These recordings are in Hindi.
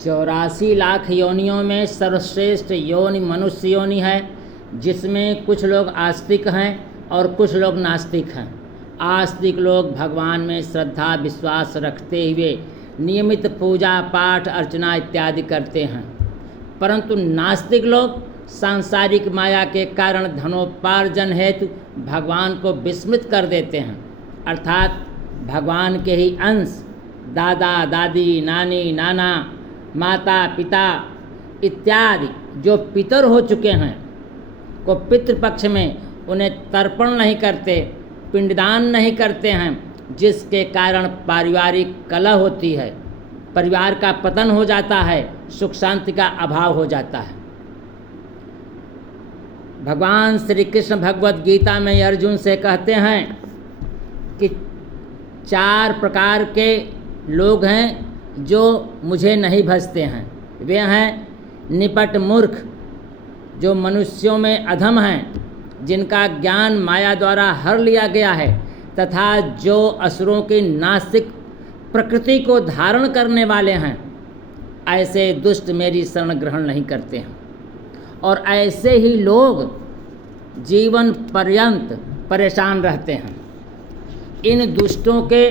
84 लाख योनियों में सर्वश्रेष्ठ योनि मनुष्य योनि है, जिसमें कुछ लोग आस्तिक हैं और कुछ लोग नास्तिक हैं। आस्तिक लोग भगवान में श्रद्धा विश्वास रखते हुए नियमित पूजा पाठ अर्चना इत्यादि करते हैं, परंतु नास्तिक लोग सांसारिक माया के कारण धनोपार्जन हेतु भगवान को विस्मृत कर देते हैं, अर्थात भगवान के ही अंश दादा दादी नानी नाना माता पिता इत्यादि जो पितर हो चुके हैं को पितृपक्ष में उन्हें तर्पण नहीं करते, पिंडदान नहीं करते हैं, जिसके कारण पारिवारिक कलह होती है, परिवार का पतन हो जाता है, सुख शांति का अभाव हो जाता है। भगवान श्री कृष्ण भगवद गीता में अर्जुन से कहते हैं कि 4 प्रकार के लोग हैं जो मुझे नहीं भजते हैं। वे हैं निपट मूर्ख, जो मनुष्यों में अधम हैं, जिनका ज्ञान माया द्वारा हर लिया गया है, तथा जो असुरों की नास्तिक प्रकृति को धारण करने वाले हैं। ऐसे दुष्ट मेरी शरण ग्रहण नहीं करते हैं, और ऐसे ही लोग जीवन पर्यंत परेशान रहते हैं। इन दुष्टों के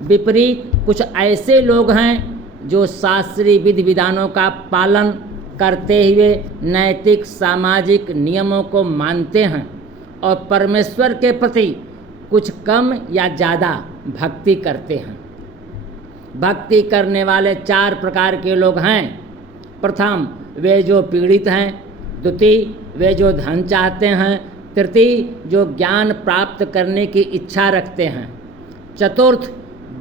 विपरीत कुछ ऐसे लोग हैं जो शास्त्रीय विधि विधानों का पालन करते हुए नैतिक सामाजिक नियमों को मानते हैं और परमेश्वर के प्रति कुछ कम या ज़्यादा भक्ति करते हैं। भक्ति करने वाले 4 प्रकार के लोग हैं। प्रथम, वे जो पीड़ित हैं। द्वितीय, वे जो धन चाहते हैं। तृतीय, जो ज्ञान प्राप्त करने की इच्छा रखते हैं। चतुर्थ,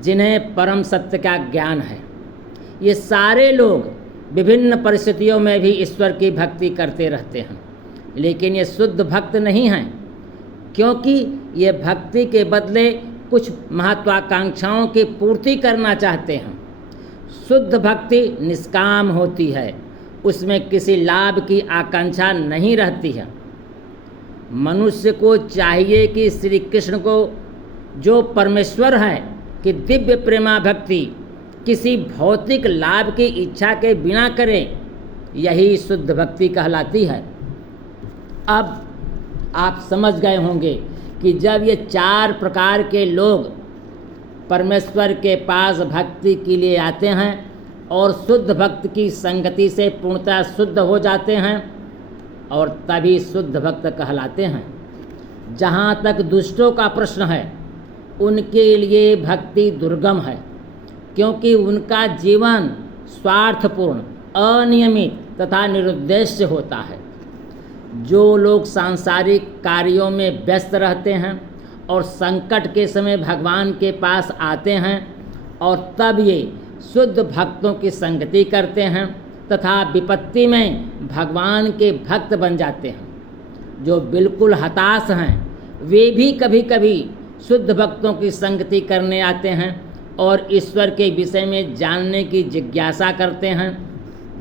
जिन्हें परम सत्य का ज्ञान है। ये सारे लोग विभिन्न परिस्थितियों में भी ईश्वर की भक्ति करते रहते हैं, लेकिन ये शुद्ध भक्त नहीं हैं, क्योंकि ये भक्ति के बदले कुछ महत्वाकांक्षाओं की पूर्ति करना चाहते हैं। शुद्ध भक्ति निष्काम होती है, उसमें किसी लाभ की आकांक्षा नहीं रहती है। मनुष्य को चाहिए कि श्री कृष्ण को, जो परमेश्वर है, कि दिव्य प्रेमा भक्ति किसी भौतिक लाभ की इच्छा के बिना करे, यही शुद्ध भक्ति कहलाती है। अब आप समझ गए होंगे कि जब ये 4 प्रकार के लोग परमेश्वर के पास भक्ति के लिए आते हैं और शुद्ध भक्त की संगति से पूर्णतः शुद्ध हो जाते हैं, और तभी शुद्ध भक्त कहलाते हैं। जहाँ तक दुष्टों का प्रश्न है, उनके लिए भक्ति दुर्गम है, क्योंकि उनका जीवन स्वार्थपूर्ण, अनियमित तथा निरुद्देश्य होता है। जो लोग सांसारिक कार्यों में व्यस्त रहते हैं और संकट के समय भगवान के पास आते हैं, और तब ये शुद्ध भक्तों की संगति करते हैं तथा विपत्ति में भगवान के भक्त बन जाते हैं। जो बिल्कुल हताश हैं, वे भी कभी कभी शुद्ध भक्तों की संगति करने आते हैं और ईश्वर के विषय में जानने की जिज्ञासा करते हैं।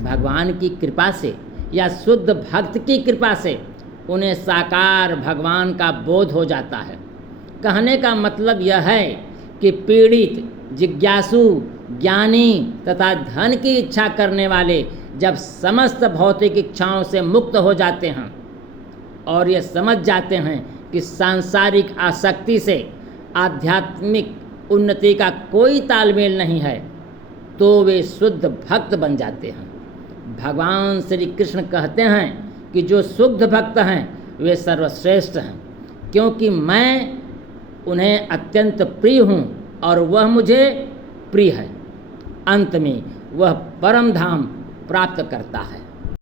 भगवान की कृपा से या शुद्ध भक्त की कृपा से उन्हें साकार भगवान का बोध हो जाता है। कहने का मतलब यह है कि पीड़ित, जिज्ञासु, ज्ञानी तथा धन की इच्छा करने वाले जब समस्त भौतिक इच्छाओं से मुक्त हो जाते हैं और ये समझ जाते हैं कि सांसारिक आसक्ति से आध्यात्मिक उन्नति का कोई तालमेल नहीं है, तो वे शुद्ध भक्त बन जाते हैं। भगवान श्री कृष्ण कहते हैं कि जो शुद्ध भक्त हैं वे सर्वश्रेष्ठ हैं, क्योंकि मैं उन्हें अत्यंत प्रिय हूँ और वह मुझे प्रिय है। अंत में वह परम धाम प्राप्त करता है।